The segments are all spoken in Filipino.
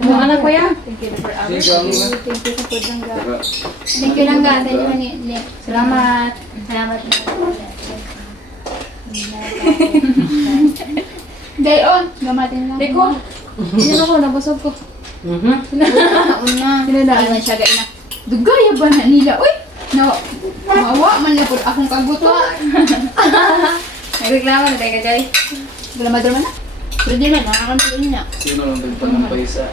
Ano anak ko yan? Thank you for Sige, hours. gawin mo. Thank you sa food lang ga. Saka, Thank you lang ga. Thank you ni. Salamat. Salamat. Dayon, gamatin lang. Riko. Yan ako, nabasog ko. Una. Sinadaan na siya gaina. Dugaya ba na nila? Uy! No, maawa man na po akong kaguto. Nagreklamo na tayo ka, Jai. Wala madrama na. Pero di man, nakakantuloy niya. sino lang nagpanampay sa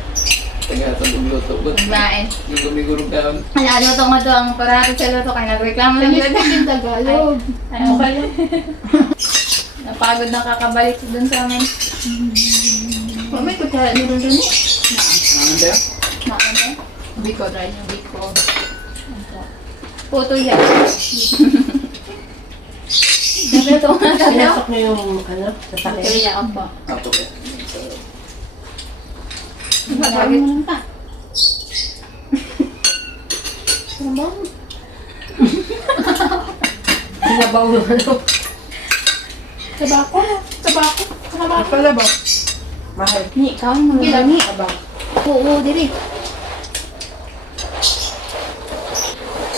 tagatang ugluto? Ba't Kumain. yung gumigurong daon? Ano to nga to, ang parati sa luto kaya nagreklamo lang Finish yun. pa yung Tagalog. Ano ba yun? Napagod na kakabalik dun sa amin. Oh, may kutsara niyo rin rin. Ano tayo? Makanta. Biko, try niyo, Biko. Puto yan. Sabi ito nga daw. Pinasok niyo yung ano, sasakyan. Kaya niya ako. Apo kaya. Sabi mo lang ka. Sinabaw yung ano. Tabako. Tabako. Tabako. Pala ba? Mahal. Ni, kaon mo Gila. lang ni. Abang. Oo, diri.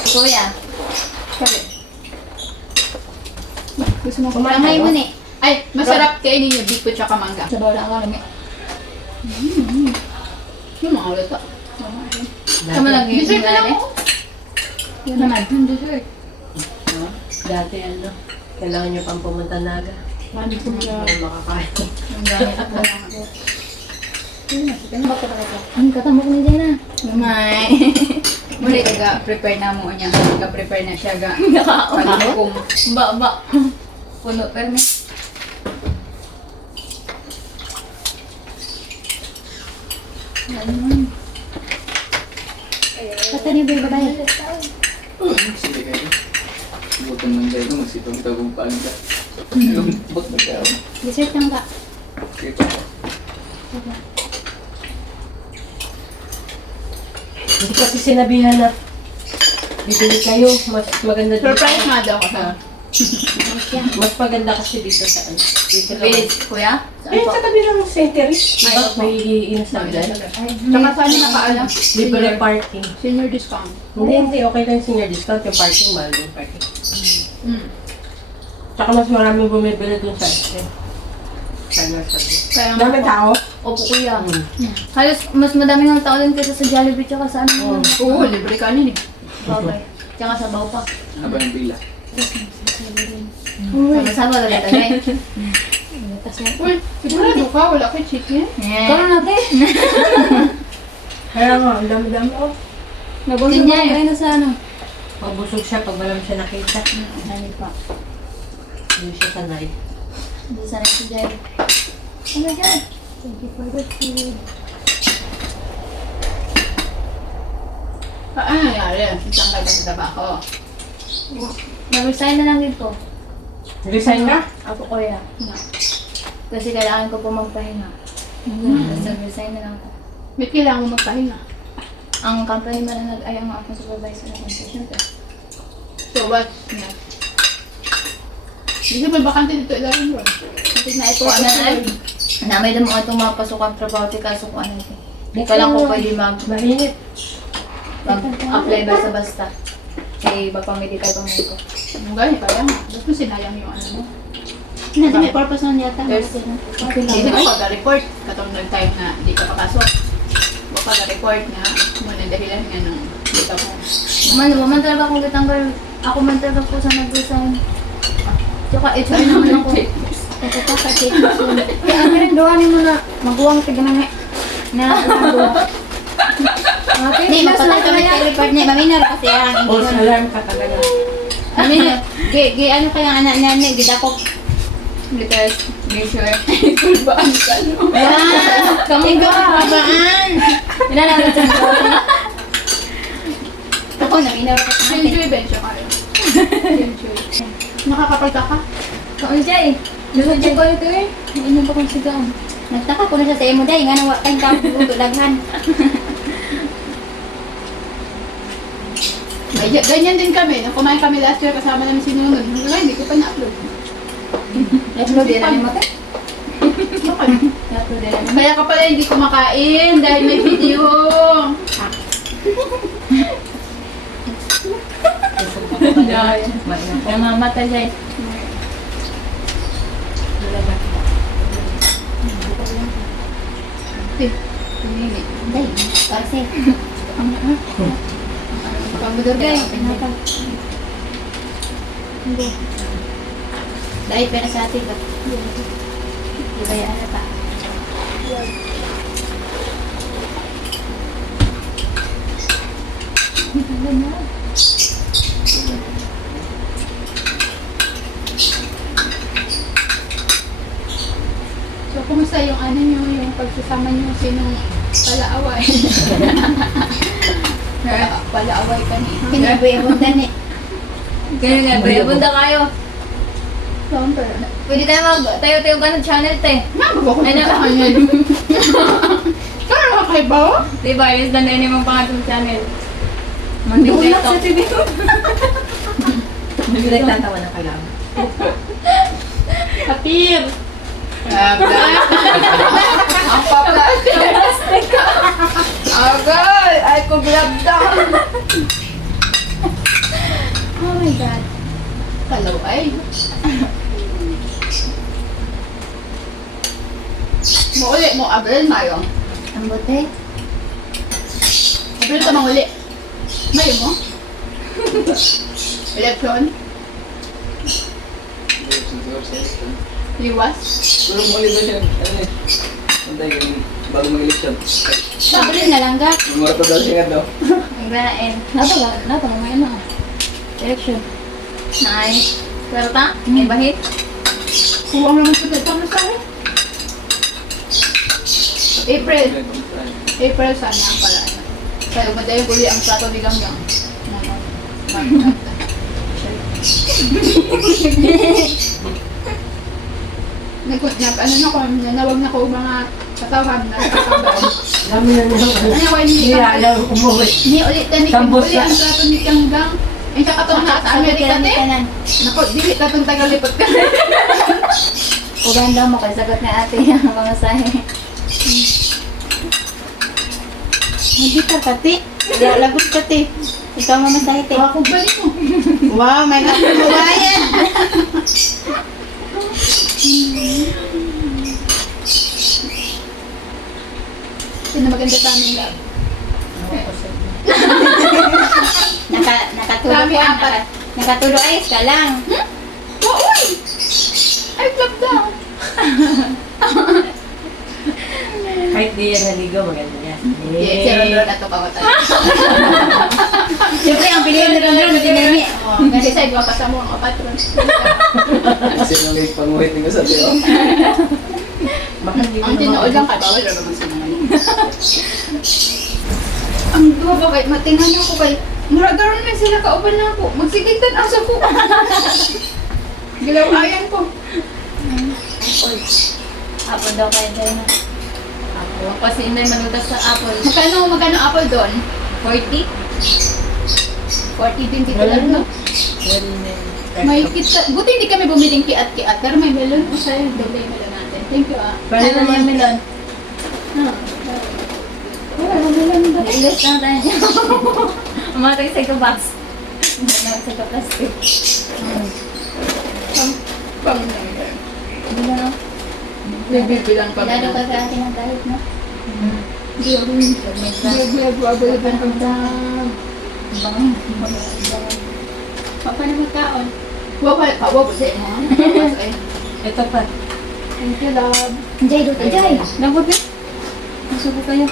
Kuya, Kali. Gusto mo kamay mo ni. Ay, masarap kainin niyo Biko tsaka mangga. Sabaw lang ako lami. Yung mga ulit to. Sama lang yung Dessert na lang ginali. ako. Yan naman. Yung dessert. Dati ano, kailangan niyo pang pumunta Naga. Mani ko na. Para makakain. Yung gamit ako lang ako. Ang katamok ni Jana. May. Muli taga-prepare na mo niya. Taga-prepare na siya ga. Nakakaon. Paghukom. Ba. Puno permi. Kata niya ba yung babae? Sige kayo. Butang man kayo, magsipang tagumpaan ka. Ba't nagkaroon? Dessert lang ka. Ito. Hindi kasi sinabihan na bibili kayo, mas maganda dito. Surprise nga daw ka. Mas maganda kasi dito sa ano. Dito lang. Village, kuya? Eh, sa tabi ng Century. Diba? May inasabihan. Tsaka saan na nakaalam? Libre parking. Senior discount. Hindi. Okay lang yung senior discount. Yung parking, mahal yung parking. Tsaka mas maraming bumibili dun sa este. Sana sabi. Kaya nga Daming po. tao? Opo, kuya. Halos mas madami ng tao din kaysa sa Jollibee tsaka sa ano. Oo, libre ka nini. Babay. Tsaka sa baw pa. Haba yung pila. Sama-sama lang ito, guys. Uy, sigurado ka, wala kay chicken. Kano natin? Kaya nga, ang dami-dami ko. Nabusog Ganyan. na kayo na sa ano. Mabusog siya pag walang siya nakita. Ano pa? Hindi siya sanay. Hindi sana si Jai. Oh my God. Thank you for the food. Ano nangyari? Isang kayo sa tabako. Nag-resign na lang din po. Resign ka? Ako, kuya. Kasi kailangan ko po magpahinga. Tapos nag-resign na lang po. May kailangan mo magpahinga. Ang company man ay ang akong supervisor na siyempre. So what? Yeah. Hindi ba bakante dito ilalim mo? Kapit na ito, ano na na may damo itong mga pasukang trabaho, kaso kung ano ito. Hindi ka lang po pwede Mainit. mag-apply basta-basta. Kaya magpamedical pa ko. Ang gaya, kaya nga. Ba't mo sinayang yung ano mo? Hindi, may purpose na yata. Hindi mo pag-report. Katong nag-time na di ka papasok. Huwag pag-report na muna dahilan nga nung di ka mo. Man talaga akong gitanggal. Ako man talaga po sa nag-resign. Tsaka HR naman ako. Kapag-check mo siya. Kaya ang rin gawanin mo na maguwang tiganang na gawa. Hindi, mapatay kami sa report niya. Maminor kasi ang False alarm ka talaga. Maminor. Ano kaya anak niya niya? Gidakop. Because, make sure, kulbaan ka, no? Yan! Kamu ba? Kabaan! Ilalagay sa mga. Ako, naminaw ka sa akin. Enjoy bench ka rin. Enjoy. Nakakapalta ka? Kaunjay! Nalagay ko ito eh. Inom pa kong sigaw. Nagtaka ko na siya sa imo day. Nga na wakay ka. Laghan. Ganyan din kami. Nung kumain kami last year, kasama namin si Nunod. Hindi ko pa na-upload. Upload din namin mata. Dato din. Kaya ka pala hindi kumakain dahil may video. Kaya mamata dyan. Pinili. Day, kasi. Pagbudur guys. Dahil pera sa atin ba? Ibayaan na pa. So, kumusta yung ano nyo, yung pagsasama nyo, sinong palaaway? Palaaway ka ni. Kinabuy-abundan eh. Kaya nga, buy-abunda kayo. Siyempre. Pwede tayo tayo ka ng channel, te. Nagbago ko Ay, sa kanya. Kaya mga kaiba? Diba, is the name ng pangatong channel. Monday Sa Talk. TV ko. Nagtatawa na ka lang. Kapir! Ang pa-plastic. Agay! Ay, kublab daw. Oh my God. Hello, ay. Mauli mo, Abel, Mayo. Ang bote. Abel ka manguli. Mayo mo? Election? Liwas? Pero mo ulit ba siya? Ano eh? Antay, ganun. Bago mag-election. Sabi na lang ga. Mumarato daw siya nga daw. Ang ganain. Nato mo ngayon na. Election. Nay. Pero ta? May bahit? Kuwang naman sa dito na sa akin. April. April sana ang pala. Kaya madaling uli ang plato ni Ganggang. Ano na ko, nanawag na ko mga katawan na katawan. Dami na nang Ano, hindi Hindi ka ayaw umuwi. Ni ulit na ni Sambos uli ang plato ni Ganggang. Ay, sa katawan na sa Amerika te. Kanan. Naku, dili tatong tagalipot ka. Uganda mo kay sagot na ate ang mga sahe. Hindi ka kati. Lagot kati. Ikaw mamasahe te. Ako balik mo. Wow, may kabayan. Sino maganda sa amin lab? Nakatulog Kami ka. apat. Nakatulog ayos ka lang. Uy! Ay, flop daw. Kahit di yan naligaw, maganda yan. Yes, si Rondron na ito kawatan. Siyempre, ang pilihan na lang na dinami. Kasi sa iba kasama ang patron. Kasi nung panguhit ni ko sa tiyo. Baka hindi Ang tinood lang ka, bawal na naman sa mga yun. Ang duwa ba kay, matingan ako kay, muragaron lang sila kauban na ako. Magsigitan asa ko. Gilaw ayan ko. Apple daw kayo dyan na. Apple. Kasi inay manutas sa apple. Magkano apple doon? 40? 40 din dito lang, no? May kita, buti hindi kami bumiling kiat-kiat, pero may melon. O sa'yo, doble yung melon natin. Thank you ah. Pwede Ano naman yung melon? Wala na melon ba? Ilis lang tayo. Umatay sa ikaw box. Hindi naman sa ikaw plastic. Pang melon. Hindi na no? Bibilang pa Lalo ka sa atin ang kahit no? Bangin. Papa naman kaon. Wawal pa, wawal sa mo. Ito pa. Thank you, love. Jay, doon Jay. Lambot na. Masubo kayo.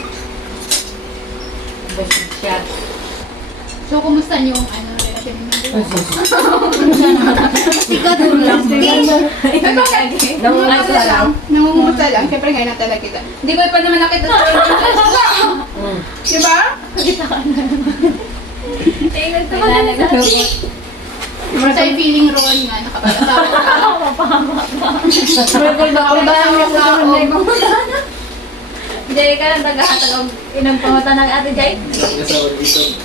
Basic siya. So, kumusta yung ano, relative mo? Ikaw doon lang. Nangungumusta lang. Nangungumusta lang. Siyempre, ngayon na talaga kita. Hindi ko pa naman nakita sa Diba? Eh, nagtawa na sa Sa feeling Ron nga, nakapag-asawa ka. Jay ka lang tagahatag ang inang pangutan ng ate Jay. Kasama ni Isog.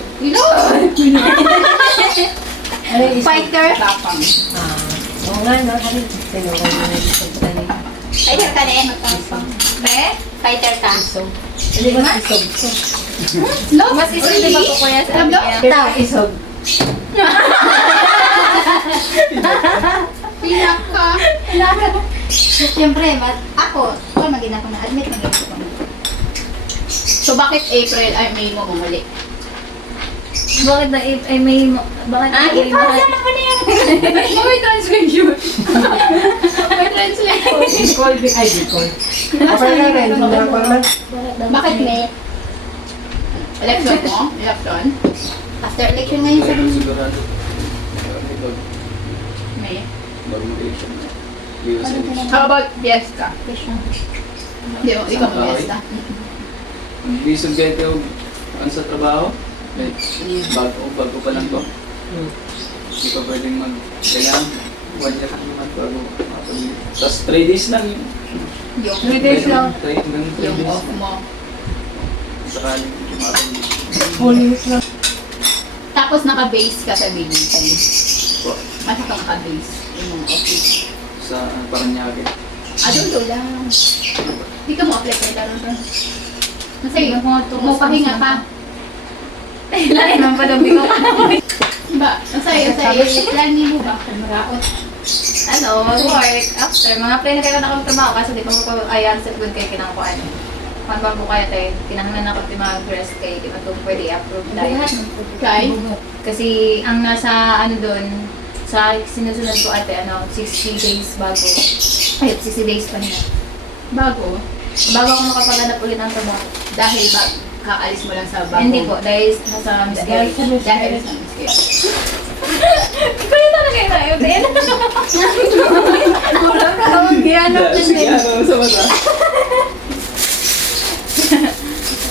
Ano yung isip? Fighter. Tapang. Oo nga, no? Ano yung tinawag mo na yung isip na rin? Ay, Fighter ka din. Be? Fighter ka. Isog. Hindi mas isog. No, Mas isog di ba po kuya sa Alam mo? Ito, isog. Pinak ka. Siyempre, ako maging ako na-admit, maging ako na. So, bakit April ay May mo bumalik? Bakit na ay may... Bakit na may... na po niya. May translation. May translation. Bicol, ay Bicol. Okay na rin. Ako naman. Bakit May? Election mo? Election? After election ngayon sa Sigurado. Ito, May. bagong election na. US election. How about Fiesta? Hindi mo, ikaw mo Okay. Fiesta. Hindi subjete yung ano sa trabaho. Bago pa lang to. Hindi ka pwedeng kailangan 1 year naman bago makapag- Tapos 3 days lang yung... Yung 3 days lang. Hanggang 3 yung days. off mo. Sakaling makapag- Holy week lang. Tapos naka-base ka sa Binitan. Masa ka naka-base yung mga office. sa Paranaque. Doon lang. Hindi ka mo apply ka ito. Masaya, mo pahinga ka. Lagi naman pa daw ko. Ba, masaya. Lani mo ba? Maraot. Ano, mag-work. After, mga play na kayo na akong trabaho kasi di pa ko pa ayan sa good kayo kinakakuan. Kung ba po kaya tayo, kinahanglan ako di mag-rest kayo, di ba ito pwede i-approve tayo. Kay? Kasi ang nasa ano doon, sa sinusunod ko ate, 60 days bago. Ay, 60 days pa niya. Bago. Bago ako makapaganap ulit ng trabaho. Dahil ba, kakaalis mo lang sa bago? Hindi po, dahil nasa miscarriage. Dahil sa miscarriage. Ikaw yung talaga yung ayun. Wala ka mag-ianap na Sige, siya. ano sa mata?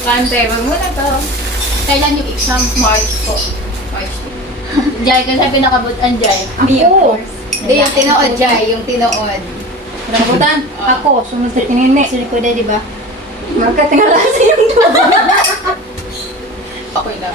Kante, wag mo na to. Kailan yung exam? March po. March 2. Jai, kasi pinakabutan Jai. Ako. Hindi, yung tinood, Jai. Yung tinood. Pinakabutan? Ah. Ako, sumunod sa tinini. Sinikuda, di ba? Magkatingala sa yung doon. Okay lang.